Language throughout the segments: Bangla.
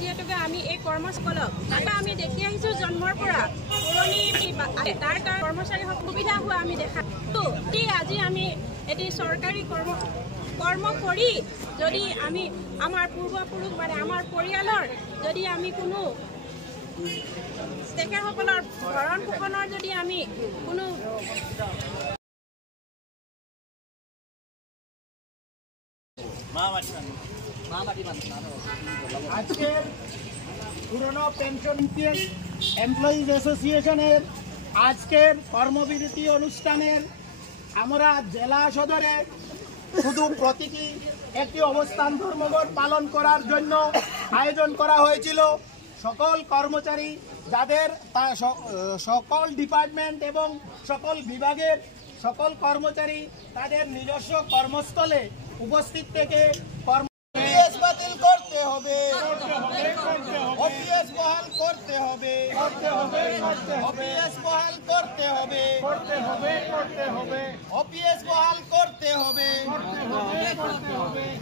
যিহেতুকে আমি এই কৰ্মস্থলক আমি দেখি আহিছোঁ জন্মৰ পৰা পুৰণি তাৰ কৰ্মচাৰী সুবিধা হোৱা আমি দেখা আজি আমি এটি চৰকাৰী কৰ্ম কৰি যদি আমি আমাৰ পূৰ্বপুৰুষ মানে আমাৰ পৰিয়ালৰ যদি আমি কোনো তেখেতসকলৰ ভৰণ পোষণৰ যদি আমি কোনো আজকের পুরনো পেনশন এমপ্লয়িজ অ্যাসোসিয়েশনের আজকের কর্মবিরতি অনুষ্ঠানের আমরা জেলা সদরে শুধু প্রতীকী একটি অবস্থান ধর্মঘট পালন করার জন্য আয়োজন করা হয়েছিল। সকল কর্মচারী যাদের সকল ডিপার্টমেন্ট এবং সকল বিভাগের সকল কর্মচারী তাদের নিজস্ব কর্মস্থলে উপস্থিত থেকে ওপিএস বাতিল করতে হবে, ওপিএস বহাল করতে হবে, ওপিএস বহাল করতে হবে, ওপিএস বহাল করতে হবে,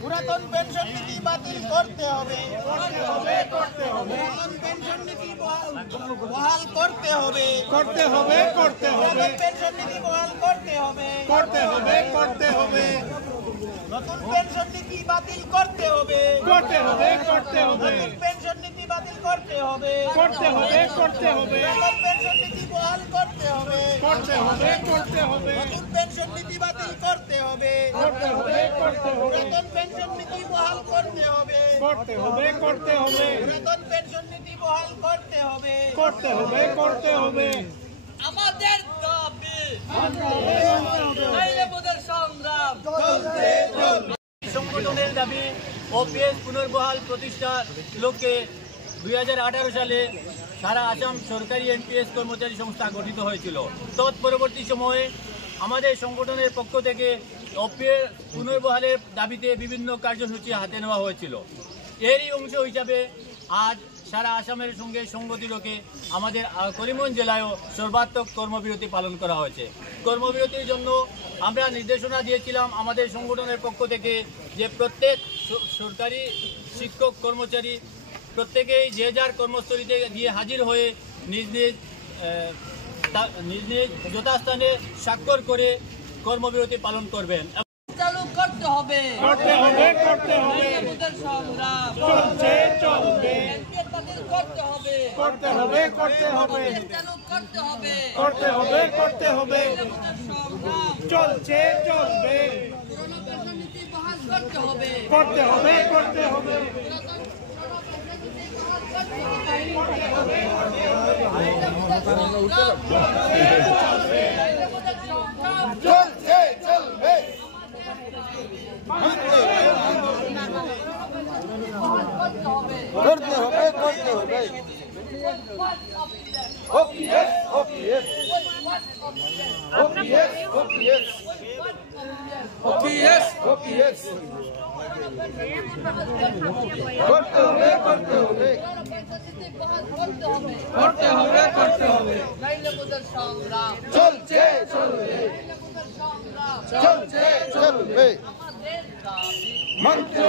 পুরাতন পেনশন নীতি বাতিল করতে হবে, পুরাতন পেনশন নীতি বহাল করতে হবে, পেনশন নীতি বহাল করতে হবে, নতুন পেনশন নীতি বাতিল করতে হবে, নতুন পেনশন নীতি বাতিল করতে হবে, নতুন পেনশন নীতি বহাল করতে হবে, নতুন পেনশন নীতি বাতিল করতে হবে, নতুন পেনশন নীতি বহাল করতে হবে, নতুন পেনশন নীতি বহাল করতে হবে। আমাদের দাবি সংগ্রাম সংগঠনের দাবি ওপিএস পুনর্বহাল প্রতিষ্ঠার লক্ষ্যে 2018 সালে সারা আসাম সরকারি এনপিএস কর্মচারী সংস্থা গঠিত হয়েছিল। তৎপরবর্তী সময়ে আমাদের সংগঠনের পক্ষ থেকে ওপিএস পুনর্বহালের দাবিতে বিভিন্ন কার্যসূচি হাতে নেওয়া হয়েছিল। এরই অংশ হিসাবে আজ সারা আসামের সঙ্গে সংগতি রেখে আমাদের করিমগঞ্জ জেলায়ও সর্বাত্মক কর্মবিরতি পালন করা হয়েছে। কর্মবিরতির জন্য আমরা নির্দেশনা দিয়েছিলাম আমাদের সংগঠনের পক্ষ থেকে যে প্রত্যেক সরকারি শিক্ষক কর্মচারী প্রত্যেকেই যে যার কর্মস্থলীতে গিয়ে হাজির হয়ে নিজ নিজ যথাস্থানে স্বাক্ষর করে কর্মবিরতি পালন করবেন। চালু করতে হবে সংগ্রাম চলছে চলবে করতে হবে OPS চলছে চলবে মন্ত্র